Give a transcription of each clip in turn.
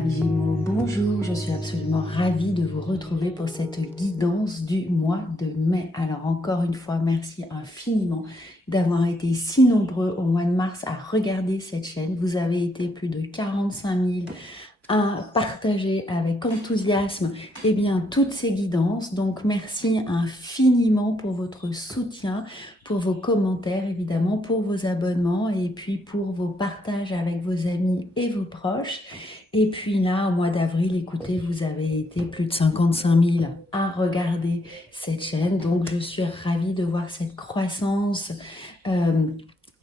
Amis Gémeaux, bonjour, je suis absolument ravie de vous retrouver pour cette guidance du mois de mai. Alors encore une fois, merci infiniment d'avoir été si nombreux au mois de mars à regarder cette chaîne. Vous avez été plus de 45 000 à partager avec enthousiasme toutes ces guidances. Donc merci infiniment pour votre soutien, pour vos commentaires évidemment, pour vos abonnements et puis pour vos partages avec vos amis et vos proches. Et puis là, au mois d'avril, écoutez, vous avez été plus de 55 000 à regarder cette chaîne. Donc je suis ravie de voir cette croissance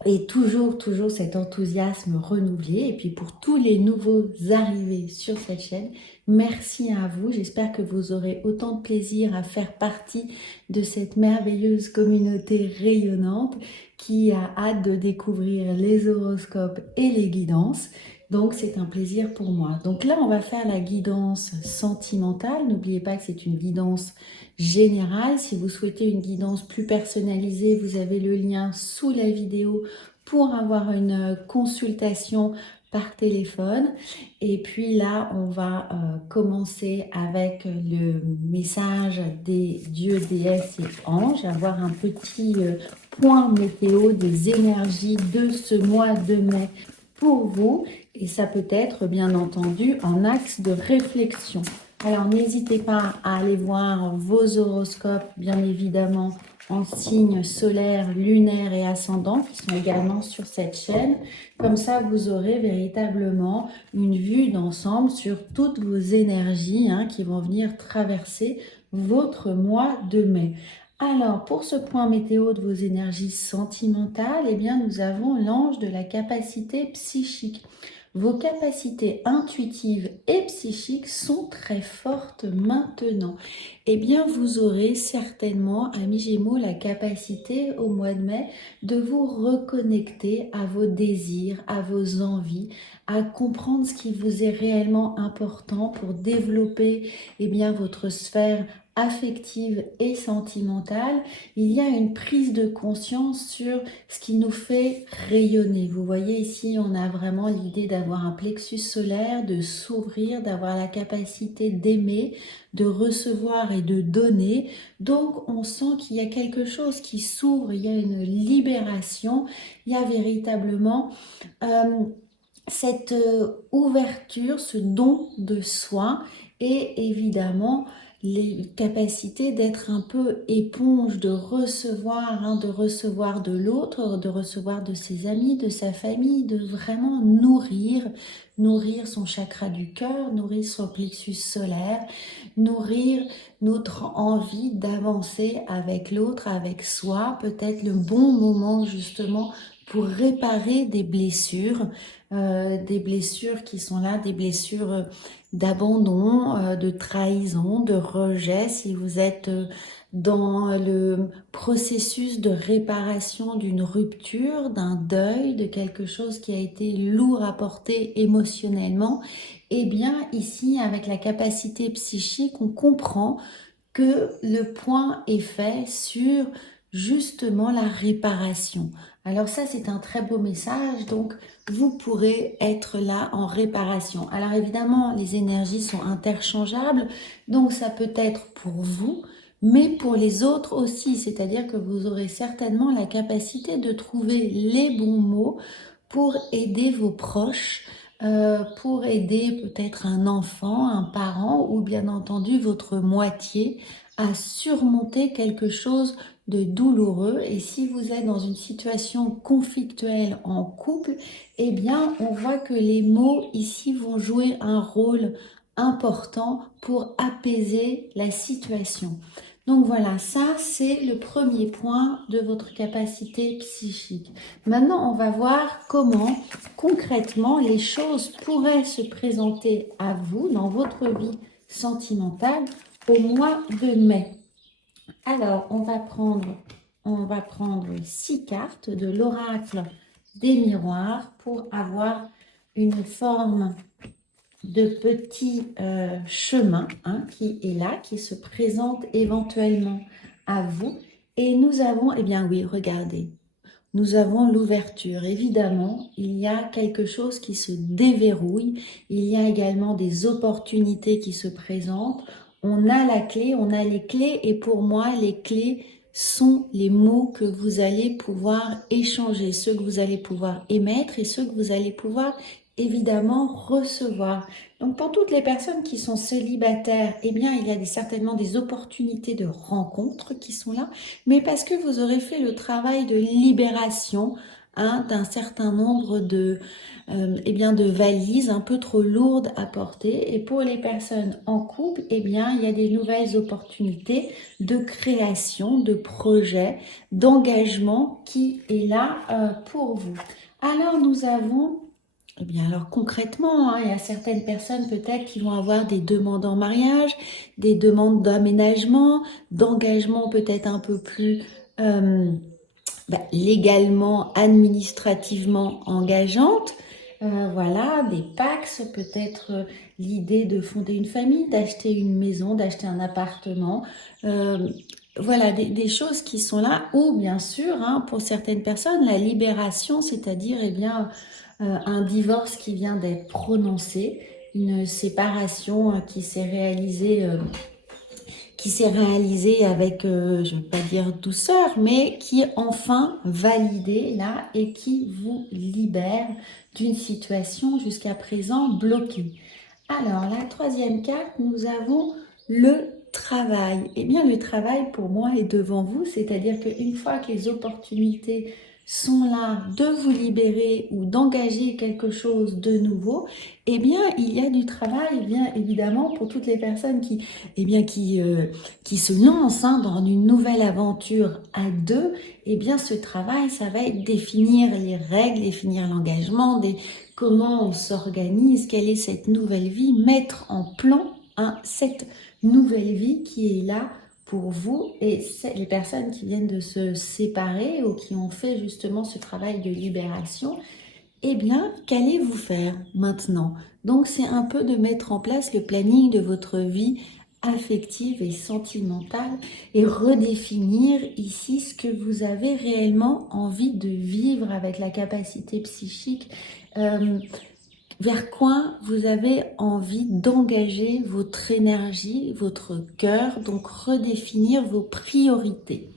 et toujours cet enthousiasme renouvelé. Et puis pour tous les nouveaux arrivés sur cette chaîne, merci à vous. J'espère que vous aurez autant de plaisir à faire partie de cette merveilleuse communauté rayonnante qui a hâte de découvrir les horoscopes et les guidances. Donc c'est un plaisir pour moi. Donc là, on va faire la guidance sentimentale. N'oubliez pas que c'est une guidance générale. Si vous souhaitez une guidance plus personnalisée, vous avez le lien sous la vidéo pour avoir une consultation par téléphone. Et puis là, on va commencer avec le message des dieux, déesses et anges, avoir un petit point météo des énergies de ce mois de mai pour vous. Et ça peut être bien entendu en axe de réflexion. Alors n'hésitez pas à aller voir vos horoscopes, bien évidemment, en signes solaires, lunaires et ascendants qui sont également sur cette chaîne. Comme ça, vous aurez véritablement une vue d'ensemble sur toutes vos énergies qui vont venir traverser votre mois de mai. Alors, pour ce point météo de vos énergies sentimentales, nous avons l'ange de la capacité psychique. Vos capacités intuitives et psychiques sont très fortes maintenant. Vous aurez certainement, amis Gémeaux, la capacité au mois de mai de vous reconnecter à vos désirs, à vos envies, à comprendre ce qui vous est réellement important pour développer votre sphère affective et sentimentale. Il y a une prise de conscience sur ce qui nous fait rayonner. Vous voyez ici, on a vraiment l'idée d'avoir un plexus solaire, de s'ouvrir, d'avoir la capacité d'aimer, de recevoir et de donner. Donc, on sent qu'il y a quelque chose qui s'ouvre, il y a une libération, il y a véritablement cette ouverture, ce don de soi et évidemment les capacités d'être un peu éponge, de recevoir de l'autre, de recevoir de ses amis, de sa famille, de vraiment nourrir son chakra du cœur, nourrir son plexus solaire, nourrir notre envie d'avancer avec l'autre, avec soi, peut-être le bon moment justement pour réparer des blessures qui sont là, des blessures d'abandon, de trahison, de rejet. Si vous êtes dans le processus de réparation d'une rupture, d'un deuil, de quelque chose qui a été lourd à porter émotionnellement, ici, avec la capacité psychique, on comprend que le point est fait sur justement la réparation. Alors ça, c'est un très beau message, donc vous pourrez être là en réparation. Alors évidemment, les énergies sont interchangeables, donc ça peut être pour vous, mais pour les autres aussi, c'est-à-dire que vous aurez certainement la capacité de trouver les bons mots pour aider vos proches, pour aider peut-être un enfant, un parent ou bien entendu votre moitié à surmonter quelque chose de douloureux. Et si vous êtes dans une situation conflictuelle en couple, on voit que les mots ici vont jouer un rôle important pour apaiser la situation. Donc voilà, ça c'est le premier point de votre capacité psychique. Maintenant, on va voir comment concrètement les choses pourraient se présenter à vous dans votre vie sentimentale au mois de mai. Alors, on va prendre 6 cartes de l'oracle des miroirs pour avoir une forme de petit chemin qui est là, qui se présente éventuellement à vous. Et nous avons, oui, regardez, nous avons l'ouverture. Évidemment, il y a quelque chose qui se déverrouille. Il y a également des opportunités qui se présentent. On a la clé, on a les clés et pour moi, les clés sont les mots que vous allez pouvoir échanger, ceux que vous allez pouvoir émettre et ceux que vous allez pouvoir évidemment recevoir. Donc pour toutes les personnes qui sont célibataires, eh bien il y a certainement des opportunités de rencontres qui sont là, mais parce que vous aurez fait le travail de libération d'un certain nombre eh bien, de valises un peu trop lourdes à porter. Et pour les personnes en couple, eh bien, il y a des nouvelles opportunités de création, de projets, d'engagement qui est là pour vous. Alors nous avons eh bien alors concrètement, il y a certaines personnes peut-être qui vont avoir des demandes en mariage, des demandes d'aménagement, d'engagement peut-être un peu plus légalement, administrativement engageantes. Voilà, des PACS, peut-être l'idée de fonder une famille, d'acheter une maison, d'acheter un appartement. Voilà, des choses qui sont là. Ou bien sûr, pour certaines personnes, la libération, c'est-à-dire eh bien, un divorce qui vient d'être prononcé, une séparation qui s'est réalisée avec, je ne veux pas dire douceur, mais qui est enfin validée là et qui vous libère d'une situation jusqu'à présent bloquée. Alors, la troisième carte, nous avons le travail. Eh bien, le travail, pour moi, est devant vous, c'est-à-dire qu'une fois que les opportunités sont là de vous libérer ou d'engager quelque chose de nouveau, eh bien, il y a du travail, bien évidemment, pour toutes les personnes qui se lancent dans une nouvelle aventure à deux. Eh bien, ce travail, ça va être définir les règles, définir l'engagement, comment on s'organise, quelle est cette nouvelle vie, mettre en plan cette nouvelle vie qui est là pour vous et les personnes qui viennent de se séparer ou qui ont fait justement ce travail de libération. Eh bien, qu'allez-vous faire maintenant? Donc, c'est un peu de mettre en place le planning de votre vie affective et sentimentale et redéfinir ici ce que vous avez réellement envie de vivre avec la capacité psychique, vers quoi vous avez envie d'engager votre énergie, votre cœur, donc redéfinir vos priorités.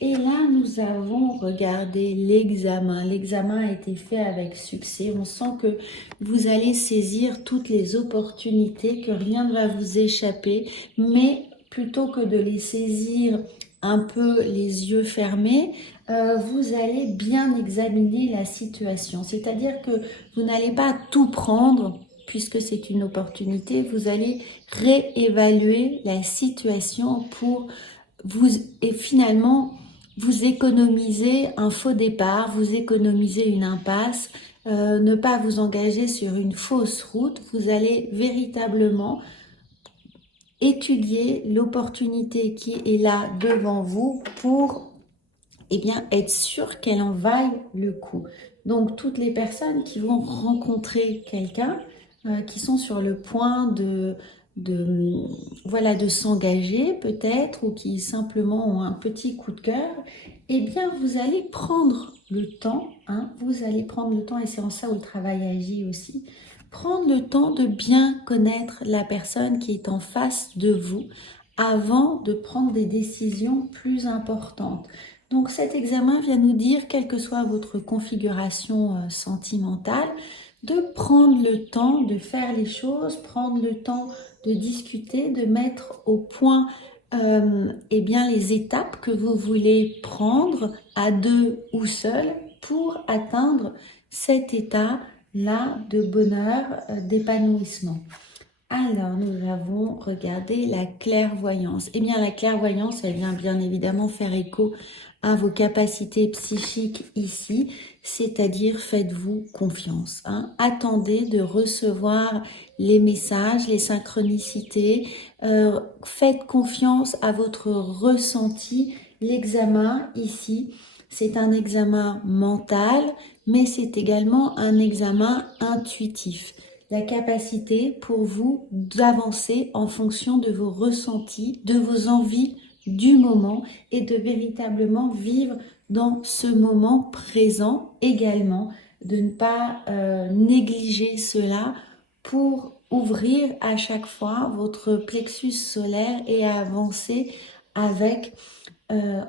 Et là, nous avons regardé l'examen. L'examen a été fait avec succès. On sent que vous allez saisir toutes les opportunités, que rien ne va vous échapper. Mais plutôt que de les saisir un peu les yeux fermés, vous allez bien examiner la situation. C'est-à-dire que vous n'allez pas tout prendre puisque c'est une opportunité. Vous allez réévaluer la situation pour vous et finalement vous économisez un faux départ, vous économisez une impasse, ne pas vous engager sur une fausse route. Vous allez véritablement étudier l'opportunité qui est là devant vous pour être sûr qu'elle en vaille le coup. Donc toutes les personnes qui vont rencontrer quelqu'un, qui sont sur le point de s'engager peut-être ou qui simplement ont un petit coup de cœur, eh bien vous allez prendre le temps, vous allez prendre le temps et c'est en ça où le travail agit aussi, prendre le temps de bien connaître la personne qui est en face de vous avant de prendre des décisions plus importantes. Donc cet examen vient nous dire, quelle que soit votre configuration sentimentale, de prendre le temps de faire les choses, prendre le temps de discuter, de mettre au point les étapes que vous voulez prendre à deux ou seul pour atteindre cet état-là de bonheur, d'épanouissement. Alors, nous avons regardé la clairvoyance. Eh bien, la clairvoyance, elle vient bien évidemment faire écho à vos capacités psychiques ici, c'est-à-dire faites-vous confiance. Attendez de recevoir les messages, les synchronicités, faites confiance à votre ressenti. L'examen ici, c'est un examen mental, mais c'est également un examen intuitif. La capacité pour vous d'avancer en fonction de vos ressentis, de vos envies du moment et de véritablement vivre dans ce moment présent également, de ne pas négliger cela pour ouvrir à chaque fois votre plexus solaire et avancer avec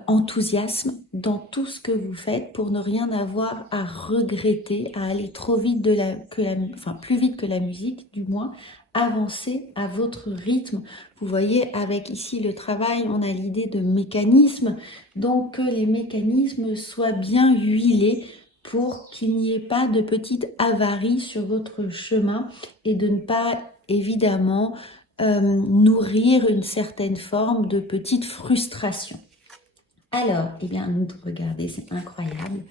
enthousiasme dans tout ce que vous faites pour ne rien avoir à regretter, à aller trop vite enfin plus vite que la musique du moins, avancer à votre rythme. Vous voyez, avec ici le travail, on a l'idée de mécanisme, donc que les mécanismes soient bien huilés pour qu'il n'y ait pas de petites avaries sur votre chemin et de ne pas évidemment nourrir une certaine forme de petite frustration. Alors, eh bien, regardez, c'est incroyable.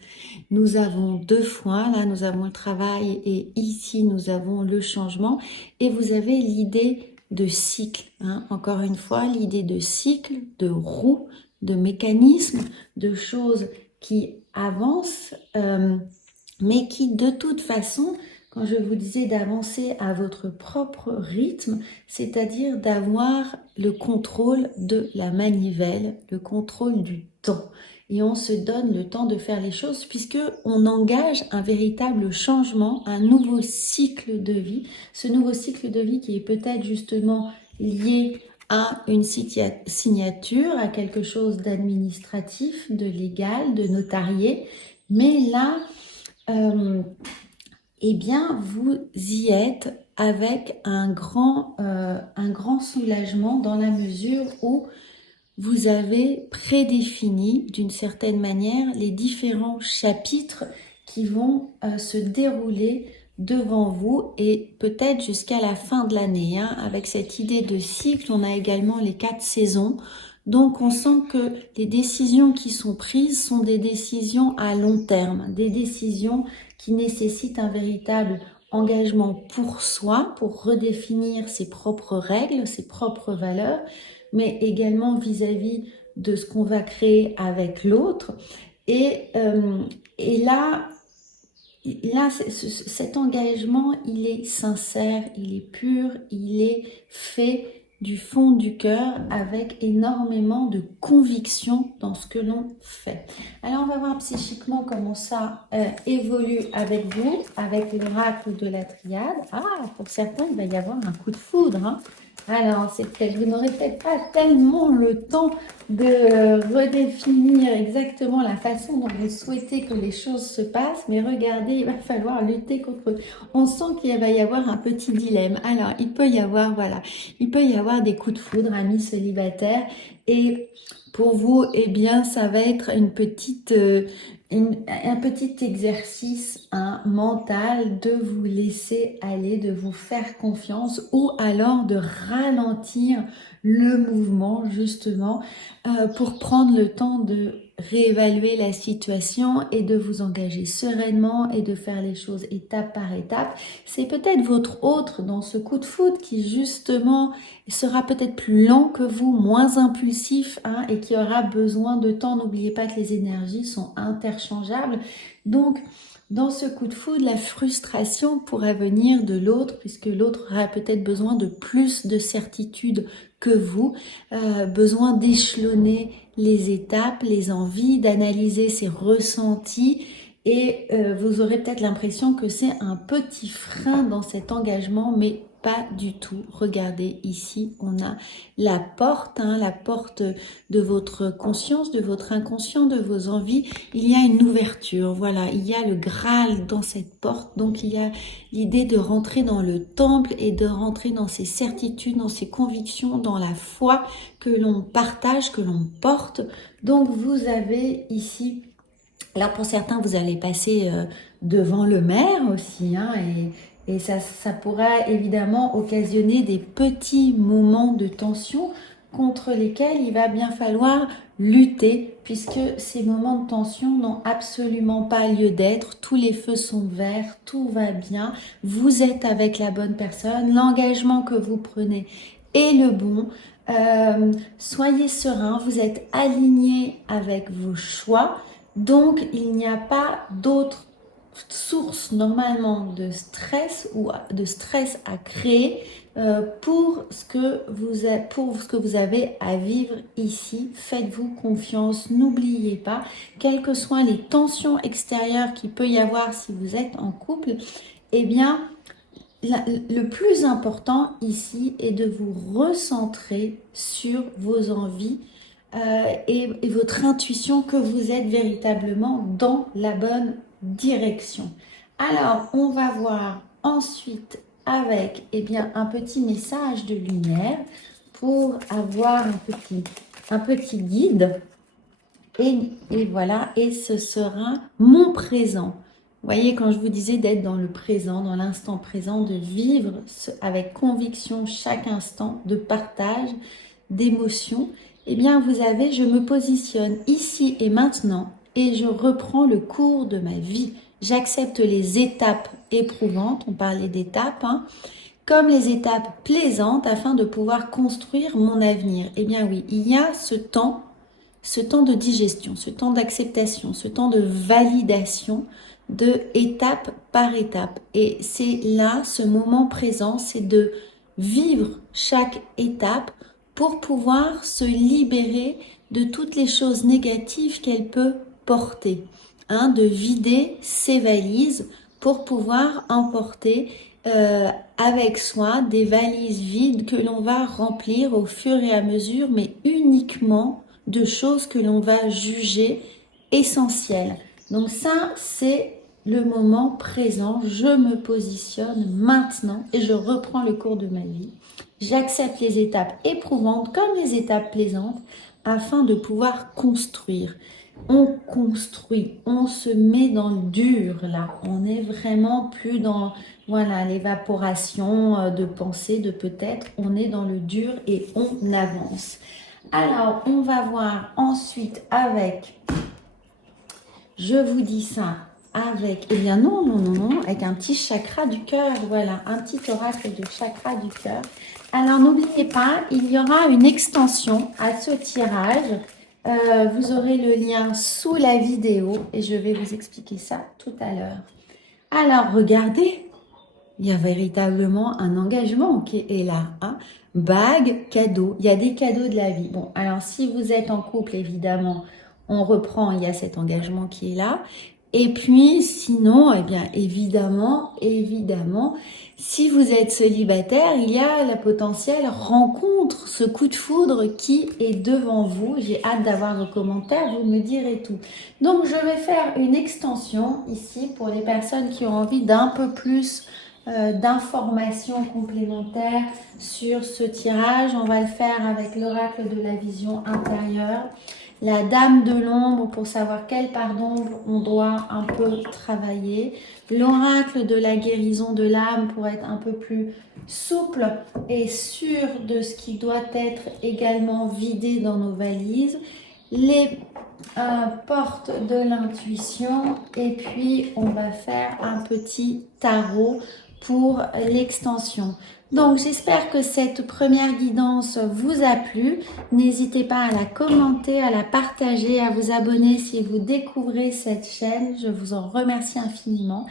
Nous avons 2 fois, là, nous avons le travail et ici, nous avons le changement. Et vous avez l'idée de cycle, hein. Encore une fois, l'idée de cycle, de roue, de mécanisme, de choses qui avancent, mais qui, de toute façon, quand je vous disais d'avancer à votre propre rythme, c'est-à-dire d'avoir le contrôle de la manivelle, le contrôle du temps. Et on se donne le temps de faire les choses puisque on engage un véritable changement, un nouveau cycle de vie. Ce nouveau cycle de vie qui est peut-être justement lié à une signature, à quelque chose d'administratif, de légal, de notarié. Mais là, eh bien, vous y êtes avec un grand soulagement dans la mesure où vous avez prédéfini d'une certaine manière les différents chapitres qui vont se dérouler devant vous et peut-être jusqu'à la fin de l'année. Hein. Avec cette idée de cycle, on a également les 4 saisons. Donc, on sent que les décisions qui sont prises sont des décisions à long terme, des décisions qui nécessitent un véritable engagement pour soi, pour redéfinir ses propres règles, ses propres valeurs, mais également vis-à-vis de ce qu'on va créer avec l'autre. Et là, cet engagement, il est sincère, il est pur, il est fait du fond du cœur avec énormément de conviction dans ce que l'on fait. Alors, on va voir psychiquement comment ça évolue avec vous, avec l'oracle de la triade. Ah, pour certains, il va y avoir un coup de foudre, hein. Alors, c'est peut-être, vous n'aurez peut-être pas tellement le temps de redéfinir exactement la façon dont vous souhaitez que les choses se passent, mais regardez, il va falloir lutter contre eux. On sent qu'il va y avoir un petit dilemme. Alors, il peut y avoir, voilà, il peut y avoir des coups de foudre, amis célibataires, et pour vous, eh bien, ça va être une petite, un petit exercice mental de vous laisser aller, de vous faire confiance ou alors de ralentir le mouvement justement pour prendre le temps de réévaluer la situation et de vous engager sereinement et de faire les choses étape par étape. C'est peut-être votre autre dans ce coup de foudre qui justement sera peut-être plus lent que vous, moins impulsif et qui aura besoin de temps. N'oubliez pas que les énergies sont interchangeables. Donc, dans ce coup de foudre, la frustration pourra venir de l'autre puisque l'autre aura peut-être besoin de plus de certitude que vous, besoin d'échelonner les étapes, les envies, d'analyser ses ressentis et vous aurez peut-être l'impression que c'est un petit frein dans cet engagement, mais pas du tout. Regardez ici, on a la porte de votre conscience, de votre inconscient, de vos envies. Il y a une ouverture, voilà, il y a le Graal dans cette porte. Donc il y a l'idée de rentrer dans le temple et de rentrer dans ses certitudes, dans ses convictions, dans la foi que l'on partage, que l'on porte. Donc vous avez ici, là pour certains, vous allez passer devant le maire aussi, et ça pourra évidemment occasionner des petits moments de tension contre lesquels il va bien falloir lutter puisque ces moments de tension n'ont absolument pas lieu d'être. Tous les feux sont verts, tout va bien, vous êtes avec la bonne personne, l'engagement que vous prenez est le bon. Soyez serein, vous êtes aligné avec vos choix, donc il n'y a pas d'autre source normalement de stress ou de stress à créer pour ce que vous avez à vivre ici. Faites-vous confiance, n'oubliez pas, quelles que soient les tensions extérieures qu'il peut y avoir si vous êtes en couple, eh bien, le plus important ici est de vous recentrer sur vos envies et votre intuition que vous êtes véritablement dans la bonne direction. Alors, on va voir ensuite avec un petit message de lumière pour avoir un petit guide. Et voilà, et ce sera mon présent. Vous voyez, quand je vous disais d'être dans le présent, dans l'instant présent, de vivre avec conviction chaque instant de partage, d'émotion, eh bien, vous avez, je me positionne ici et maintenant et je reprends le cours de ma vie. J'accepte les étapes éprouvantes, on parlait d'étapes, comme les étapes plaisantes afin de pouvoir construire mon avenir. Eh bien oui, il y a ce temps de digestion, ce temps d'acceptation, ce temps de validation de étape par étape. Et c'est là, ce moment présent, c'est de vivre chaque étape pour pouvoir se libérer de toutes les choses négatives qu'elle peut porter. De vider ses valises pour pouvoir emporter avec soi des valises vides que l'on va remplir au fur et à mesure, mais uniquement de choses que l'on va juger essentielles. Donc ça, c'est le moment présent. Je me positionne maintenant et je reprends le cours de ma vie. J'accepte les étapes éprouvantes comme les étapes plaisantes afin de pouvoir construire. On construit, on se met dans le dur là. On n'est vraiment plus dans l'évaporation de pensée, de peut-être. On est dans le dur et on avance. Alors, on va voir ensuite avec, je vous dis ça, avec, avec un petit chakra du cœur, voilà, un petit oracle de chakra du cœur. Alors, n'oubliez pas, il y aura une extension à ce tirage. Vous aurez le lien sous la vidéo et je vais vous expliquer ça tout à l'heure. Alors, regardez, il y a véritablement un engagement qui est là. Bague, cadeau, il y a des cadeaux de la vie. Bon, alors si vous êtes en couple, évidemment, on reprend, il y a cet engagement qui est là. Et puis, sinon, évidemment, si vous êtes célibataire, il y a la potentielle rencontre, ce coup de foudre qui est devant vous. J'ai hâte d'avoir vos commentaires, vous me direz tout. Donc, je vais faire une extension ici pour les personnes qui ont envie d'un peu plus d'informations complémentaires sur ce tirage. On va le faire avec l'oracle de la vision intérieure, la dame de l'ombre pour savoir quelle part d'ombre on doit un peu travailler, l'oracle de la guérison de l'âme pour être un peu plus souple et sûr de ce qui doit être également vidé dans nos valises, les portes de l'intuition et puis on va faire un petit tarot pour l'extension. Donc, j'espère que cette première guidance vous a plu. N'hésitez pas à la commenter, à la partager, à vous abonner si vous découvrez cette chaîne. Je vous en remercie infiniment.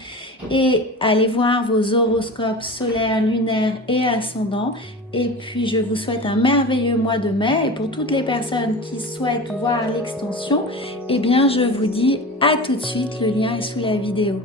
Et allez voir vos horoscopes solaires, lunaires et ascendants. Et puis, je vous souhaite un merveilleux mois de mai. Et pour toutes les personnes qui souhaitent voir l'extension, je vous dis à tout de suite. Le lien est sous la vidéo.